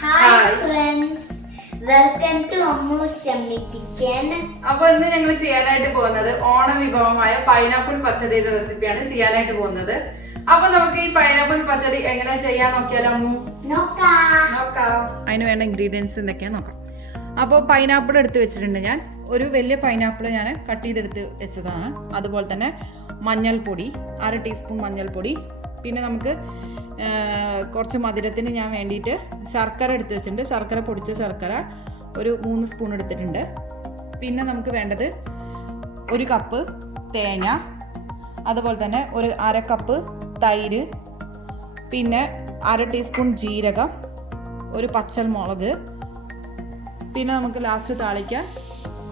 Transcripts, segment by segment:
Hi friends, welcome to Ammu's Yummy Kitchen. അപ്പോൾ ഇന്ന് ഞങ്ങൾ ചെയ്യാനായിട്ട് പോകുന്നത് ഓണ വിഭവമായ പൈനാപ്പിൾ പച്ചടിയുടെ റെസിപ്പിയാണ് ചെയ്യാനായിട്ട് പോകുന്നത്. അപ്പോൾ നമുക്ക് ഈ പൈനാപ്പിൾ പച്ചടി എങ്ങനെ ചെയ്യാൻ നോക്കിയാലോ അമ്മു? നോക്കാം. അതിന് വേണ്ട ഇൻഗ്രീഡിയൻസ് എന്തൊക്കെയാണെന്ന് നോക്കാം. അപ്പോൾ പൈനാപ്പിൾ എടുത്ത് വെച്ചിട്ടുണ്ട്. ഞാൻ ഒരു വലിയ പൈനാപ്പിൾ ഞാൻ കട്ട് ചെയ്തെടുത്ത് വെച്ചതാണ്. അതുപോലെ തന്നെ മഞ്ഞൾപ്പൊടി, 1/2 ടീസ്പൂൺ മഞ്ഞൾപ്പൊടി. പിന്നെ നമുക്ക് കുറച്ച് മധുരത്തിന് ഞാൻ വേണ്ടിയിട്ട് ശർക്കര എടുത്ത് വെച്ചിട്ടുണ്ട്. ശർക്കര പൊടിച്ച ശർക്കര ഒരു 3 സ്പൂൺ എടുത്തിട്ടുണ്ട്. പിന്നെ നമുക്ക് വേണ്ടത് 1 കപ്പ് തേങ്ങ, അതുപോലെ തന്നെ ഒരു 1/2 കപ്പ് തൈര്, പിന്നെ 1/2 ടീസ്പൂൺ ജീരകം, ഒരു പച്ചമുളക്, പിന്നെ നമുക്ക് ലാസ്റ്റ് താളിക്കാൻ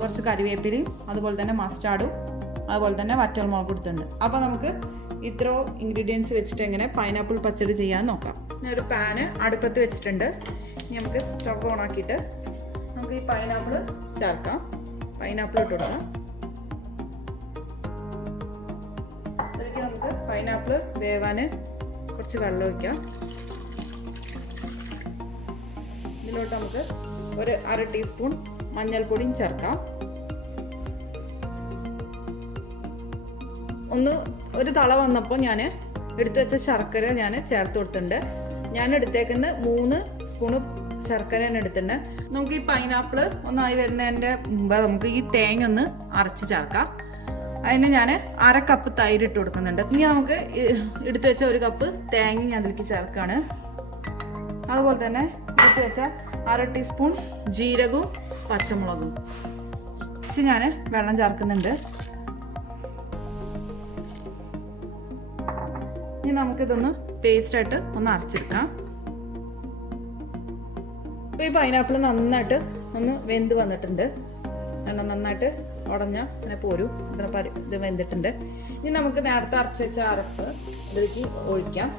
കുറച്ച് കറിവേപ്പിലയും അതുപോലെ തന്നെ മസ്റ്റാർഡും അതുപോലെ തന്നെ വറ്റൽമുളകും എടുത്തിട്ടുണ്ട്. അപ്പോൾ നമുക്ക് ഇത്ര ഇൻഗ്രീഡിയൻസ് വെച്ചിട്ട് എങ്ങനെ പൈനാപ്പിൾ പച്ചടി ചെയ്യാൻ നോക്കാം. ഞാൻ ഒരു പാന് അടുപ്പത്ത് വെച്ചിട്ടുണ്ട്. ഇനി നമുക്ക് സ്റ്റവ് ഓൺ ആക്കിയിട്ട് നമുക്ക് ഈ പൈനാപ്പിൾ ചേർക്കാം. പൈനാപ്പിൾ ഇട്ട് കൊടുക്കാം. അതിലേക്ക് നമുക്ക് പൈനാപ്പിൾ വേവാൻ കുറച്ച് വെള്ളം ഒഴിക്കാം. ഇതിലോട്ട് നമുക്ക് ഒരു 1/2 ടീസ്പൂൺ മഞ്ഞൾപ്പൊടിയും ചേർക്കാം. ഒരു തള വന്നപ്പോൾ ഞാൻ എടുത്തു വെച്ച ശർക്കര ഞാൻ ചേർത്ത് കൊടുത്തിട്ടുണ്ട്. ഞാൻ എടുത്തേക്കുന്ന 3 സ്പൂണ് ശർക്കരയാണ് എടുത്തിട്ടുണ്ട്. നമുക്ക് ഈ പൈനാപ്പിൾ ഒന്നായി വരുന്നതിൻ്റെ മുമ്പ് നമുക്ക് ഈ തേങ്ങ ഒന്ന് അരച്ച് ചേർക്കാം. അതിന് ഞാൻ 1/2 കപ്പ് തൈര് ഇട്ട് കൊടുക്കുന്നുണ്ട്. ഇനി നമുക്ക് എടുത്തു വെച്ച 1 കപ്പ് തേങ്ങ ഞാൻ അതിലേക്ക് ചേർക്കുകയാണ്. അതുപോലെ തന്നെ എടുത്തു വെച്ച 1/2 ടീസ്പൂൺ ജീരകവും പച്ചമുളകും ഞാൻ വെള്ളം ചേർക്കുന്നുണ്ട്. ഇനി നമുക്കിതൊന്ന് പേസ്റ്റായിട്ട് ഒന്ന് അരച്ചെടുക്കാം. ഇപ്പോൾ ഈ പൈനാപ്പിൾ നന്നായിട്ട് ഒന്ന് വെന്ത് വന്നിട്ടുണ്ട്. നന്നായിട്ട് ഉടഞ്ഞ അങ്ങനെ പോരും. ഇത് വെന്തിട്ടുണ്ട്. ഇനി നമുക്ക് നേരത്തെ അരച്ച് വെച്ച അരപ്പ് ഇതിലേക്ക് ഒഴിക്കാം.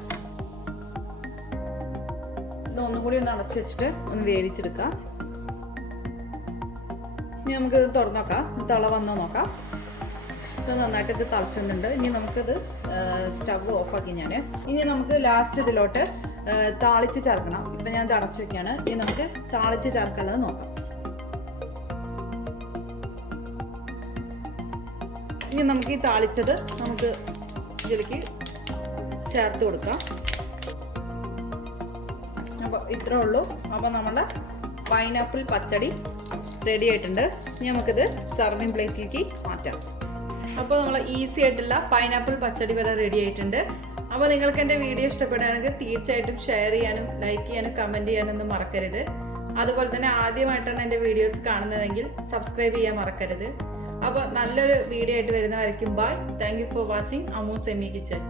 ഇത് ഒന്നുകൂടി ഒന്ന് അടച്ചു വെച്ചിട്ട് ഒന്ന് വേവിച്ചെടുക്കാം. ഇനി നമുക്കിത് തുറന്നു നോക്കാം. തള വന്നോ നോക്കാം. നന്നായിട്ട് ഇത് തിളച്ചുന്നുണ്ട്. ഇനി നമുക്കിത് സ്റ്റവ് ഓഫാക്കി ഇനി നമുക്ക് ലാസ്റ്റ് ഇതിലോട്ട് താളിച്ച് ചേർക്കണം. ഇപ്പം ഞാൻ ഇത് അടച്ചു വെക്കുകയാണ്. ഇനി നമുക്ക് താളിച്ച് ചേർക്കാനുള്ളത് നോക്കാം. ഇനി നമുക്ക് ഈ താളിച്ചത് നമുക്ക് ഇതിലേക്ക് ചേർത്ത് കൊടുക്കാം. അപ്പോൾ ഇത്രേ ഉള്ളൂ. അപ്പോൾ നമ്മളെ പൈനാപ്പിൾ പച്ചടി റെഡി ആയിട്ടുണ്ട്. ഇനി നമുക്കിത് സർവിങ് പ്ലേറ്റിലേക്ക് മാറ്റാം. അപ്പോൾ നമ്മൾ ഈസി ആയിട്ടുള്ള പൈനാപ്പിൾ പച്ചടി വരെ റെഡി ആയിട്ടുണ്ട്. അപ്പോൾ നിങ്ങൾക്ക് എൻ്റെ വീഡിയോ ഇഷ്ടപ്പെടുകയാണെങ്കിൽ തീർച്ചയായിട്ടും ഷെയർ ചെയ്യാനും ലൈക്ക് ചെയ്യാനും കമൻറ്റ് ചെയ്യാനൊന്നും മറക്കരുത്. അതുപോലെ തന്നെ ആദ്യമായിട്ടാണ് എൻ്റെ വീഡിയോസ് കാണുന്നതെങ്കിൽ സബ്സ്ക്രൈബ് ചെയ്യാൻ മറക്കരുത്. അപ്പോൾ നല്ലൊരു വീഡിയോ ആയിട്ട് വരുന്നതായിരിക്കും. Bye. Thank you for watching Ammu's yummy kitchen.